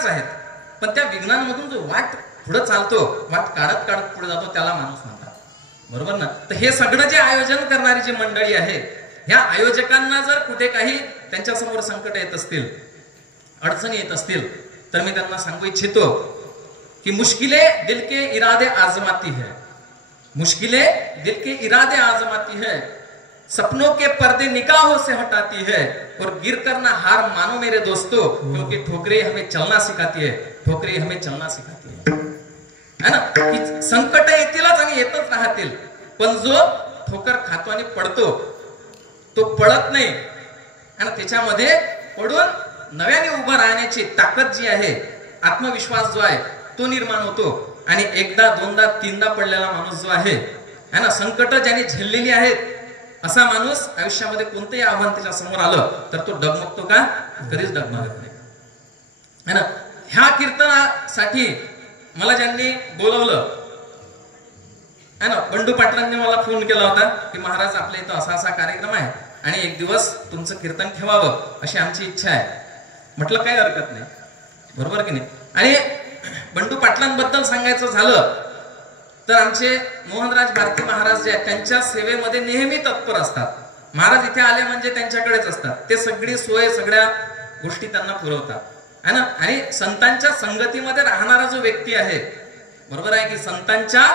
एकाच आहेत, पण त्या विघ्नांमधून जो वाट पुढे चालतो, वाट काढत काढत पुढे जातो, त्याला माणूस म्हणतात. बरोबर ना? तर हे सगळं जे आयोजन करणारी जी मंडळी आहे, ह्या आयोजकांना जर कुठे काही त्यांच्या समोर संकट येत असतील, अडचणी येत असतील, तर मी त्यांना सांगू इच्छितो कि मुश्किलें दिल के इरादे आजमाती है, मुश्किलें दिल के इरादे आजमाती है, सपनों के पर्दे निगाहों से हटाती है, और गिर कर ना हार मानो मेरे दोस्तों, क्योंकि ठोकरें हमें चलना सिखाती है, ठोकरें हमें चलना सिखाती है ना? की संकट येतीलच आणि येतच राहतील, पण जो ठोकर खातो आणि पडतो तो पडत नाही, आणि त्याच्यामध्ये पडून नव्याने उभं राहण्याची ताकद जी आहे, आत्मविश्वास जो आहे तो निर्माण होतो. आणि एकदा दोनदा तीनदा पडलेला माणूस जो आहे ना, संकट ज्याने झेललेली आहेत, असा माणूस आयुष्यामध्ये कोणतंही आव्हान त्याच्या समोर आलं तर तो डगमगतो का? कधीच डगमगत नाही, है ना? ह्या कीर्तनासाठी मला ज्यांनी बोलवलं है ना, बंडू पाटलांनी मला फोन केला होता की महाराज आपल्या इथं असा असा कार्यक्रम आहे आणि एक दिवस तुमचं कीर्तन ठेवावं अशी आमची इच्छा आहे. म्हटलं काही हरकत नाही, बरोबर की नाही? आणि बंडू पाटलांबद्दल सांगायचं झालं तर आमचे मोहनराज भारती महाराज जे आहेत त्यांच्या सेवेमध्ये नेहमी तत्पर असतात. महाराज इथे आले म्हणजे त्यांच्याकडेच असतात, ते सगळी सोय सगळ्या गोष्टी त्यांना पुरवतात, है ना? आणि संतांच्या संगतीमध्ये राहणारा जो व्यक्ती आहे, बरोबर आहे की संतांच्या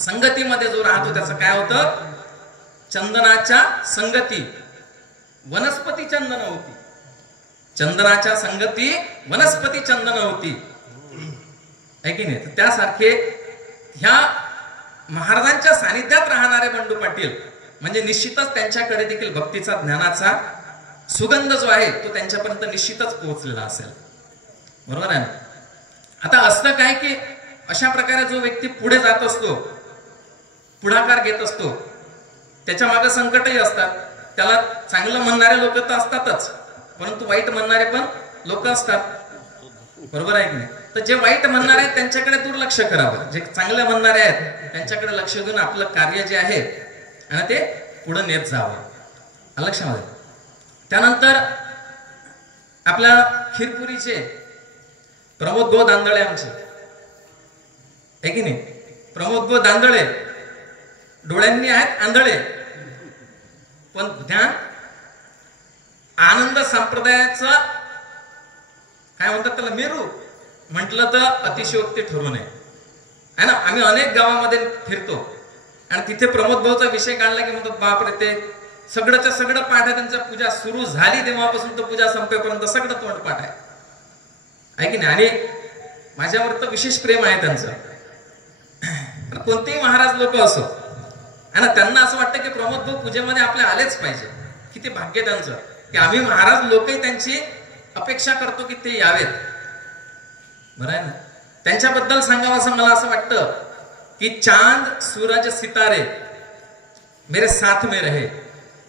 संगतीमध्ये जो राहतो त्याचं काय होतं? चंदनाच्या संगती वनस्पती चंदन होती, चंदनाच्या संगती वनस्पती चंदन होती, है की नाही? त्यासारखे ह्या महाराजांच्या सानिध्यात राहणारे बंडू पाटील म्हणजे निश्चितच त्यांच्याकडे देखील भक्तीचा, ज्ञानाचा सुगंध जो आहे तो त्यांच्यापर्यंत निश्चितच पोहोचलेला असेल, बरोबर आहे ना? आता असतं काय की अशा प्रकारे जो व्यक्ती पुढे जात असतो, पुढाकार घेत असतो, त्याच्या मागे संकटही असतात. त्याला चांगलं म्हणणारे लोक तर असतातच, परंतु वाईट म्हणणारे पण लोक असतात, बरोबर आहे की नाही? तर जे वाईट म्हणणारे आहेत त्यांच्याकडे दुर्लक्ष करावं, जे चांगले म्हणणारे आहेत त्यांच्याकडे लक्ष देऊन आपलं कार्य जे आहे आणि ते पुढे नेत जावं, लक्षामध्ये. त्यानंतर आपल्या खीरपुरीचे प्रमोद गो दांदळे आमचे, है की नाही? प्रमोद गो दांदळे डोळ्यांनी आहेत आंधळे, पण ध्यान आनंद संप्रदायाचं काय म्हणतात त्याला, मेरू म्हटलं तर अतिशयोक्ती ठरू नये, है ना? आम्ही अनेक गावामध्ये फिरतो आणि तिथे प्रमोद भाऊचा विषय काढला की म्हणतात बापरे, ते सगळंच्या सगळं पाठ आहे, त्यांच्या पूजा सुरू झाली तेव्हापासून तर पूजा संपेपर्यंत सगळं तोंडपाठ आहे की नाही? आणि माझ्यावर तर विशेष प्रेम आहे त्यांचं. कोणतेही महाराज लोक असो, आणि त्यांना असं वाटतं की प्रमोद भाऊ पूजेमध्ये आपले आलेच पाहिजे. किती भाग्य त्यांचं की आम्ही महाराज लोकही त्यांची अपेक्षा करतो की ते यावेत, बरं आहे ना? त्यांच्याबद्दल सांगावं असं मला असं वाटतं की चांद सूरज सितारे मेरे साथ में रहे,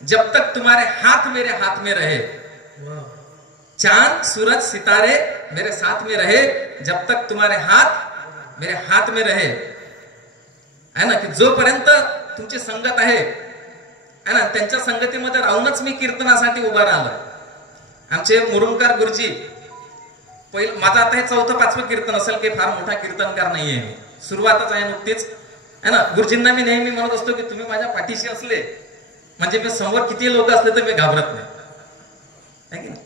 जब तक तुम्हारे हाथ मेरे हाथ में रहे. चांद सूरज सितारे मेरे साथ में रहे, जब तक तुम्हारे हाथ मेरे हाथ में रहे, है ना? की जोपर्यंत तुमची संगत आहे ना, त्यांच्या संगतीमध्ये राहूनच मी कीर्तनासाठी उभा राहिलो. आमचे मुरुमकर गुरुजी, पहिलं माझं आता हे 4th-5वं कीर्तन असेल, की फार मोठा कीर्तनकार नाहीये मी, सुरुवातच आहे नुकतीच, है ना? गुरुजींना मी नेहमी म्हणत असतो की तुम्ही माझ्या पाठीशी असले म्हणजे मी समोर किती लोक असले तर मी घाबरत नाही, है की नाही?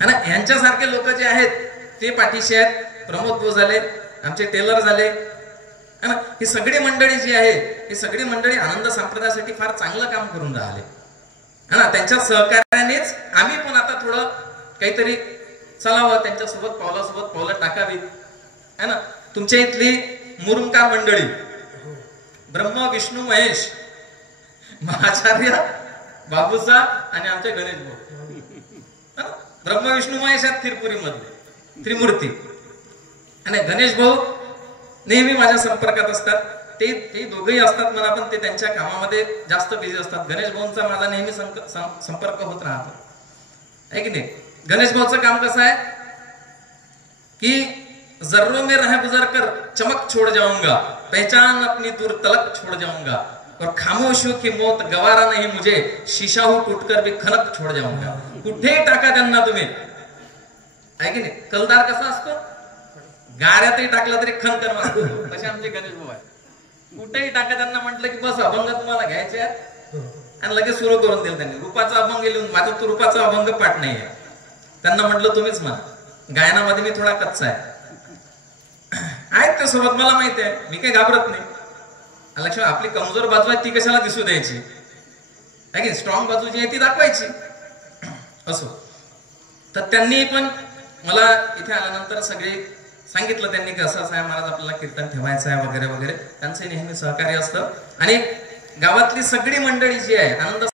है ना? यांच्यासारखे लोक जे आहेत ते पाठीशी आहेत. प्रमोद भाऊ झाले, आमचे टेलर झाले, है ना? ही सगळी मंडळी जी आहे, ही सगळी मंडळी आनंद संप्रदायासाठी फार चांगलं काम करून राहिले, है ना? त्यांच्या सहकार्यानेच आम्ही पण आता थोडं काहीतरी चलावं, त्यांच्यासोबत पावलासोबत पावलं टाकावीत, है ना? तुमच्या इथली मुरुमकार मंडळी ब्रह्म विष्णू महेश महाचार्य बाबूचा आणि आमचे गणेश भाऊ, ब्रह्म विष्णू महेश आहेत खीरपुरी मधले त्रिमूर्ती, आणि गणेश भाऊ नेहमी माझ्या संपर्कात असतात. ते दोघेही असतात मला, पण ते त्यांच्या कामामध्ये जास्त बिझी असतात. गणेश भाऊंचा माझा नेहमी संपर्क होत राहतो, है की नाही? गणेश भाऊचं काम कसं आहे की जर्रों में रह गुजर कर चमक छोड़ जाऊंगा, पहचान अपनी दूर तलक छोड़ जाऊंगा, और खामोशियों की मौत गवारा नहीं मुझे, शीशा हो टूटकर भी खनक छोड़ जाऊंगा. कुठेही टाका त्यांना तुम्ही, आहे की नाही? कलदार कसा असतो, गाऱ्यातही टाकला तरी खणखण वाजतो. तसे आमचे गणेश भाऊ आहे, कुठेही टाका त्यांना म्हटलं की बस अभंग तुम्हाला घ्यायचे आहेत आणि लगेच सुरू करून दिलं त्यांनी. रूपाचा अभंग लिहून, माझा तो रूपाचा अभंग पाठ नाहीये. त्यांना म्हटलं तुम्हीच म्हणा, गायनामध्ये मी थोडा कच्चा आहे. आहेत त्या सोबत, मला माहिती आहे, मी काही घाबरत नाही. लक्ष्मी आपली कमजोर बाजू आहे ती कशाला दिसू द्यायची, आहे की स्ट्रॉंग बाजू जी आहे ती दाखवायची. असो, तर त्यांनी पण मला इथे आल्यानंतर सगळे सांगितलं त्यांनी की असं आहे महाराज, आपल्याला कीर्तन ठेवायचं आहे वगैरे वगैरे. त्यांचं नेहमी सहकार्य असतं आणि गावातली सगळी मंडळी जी आहे आनंद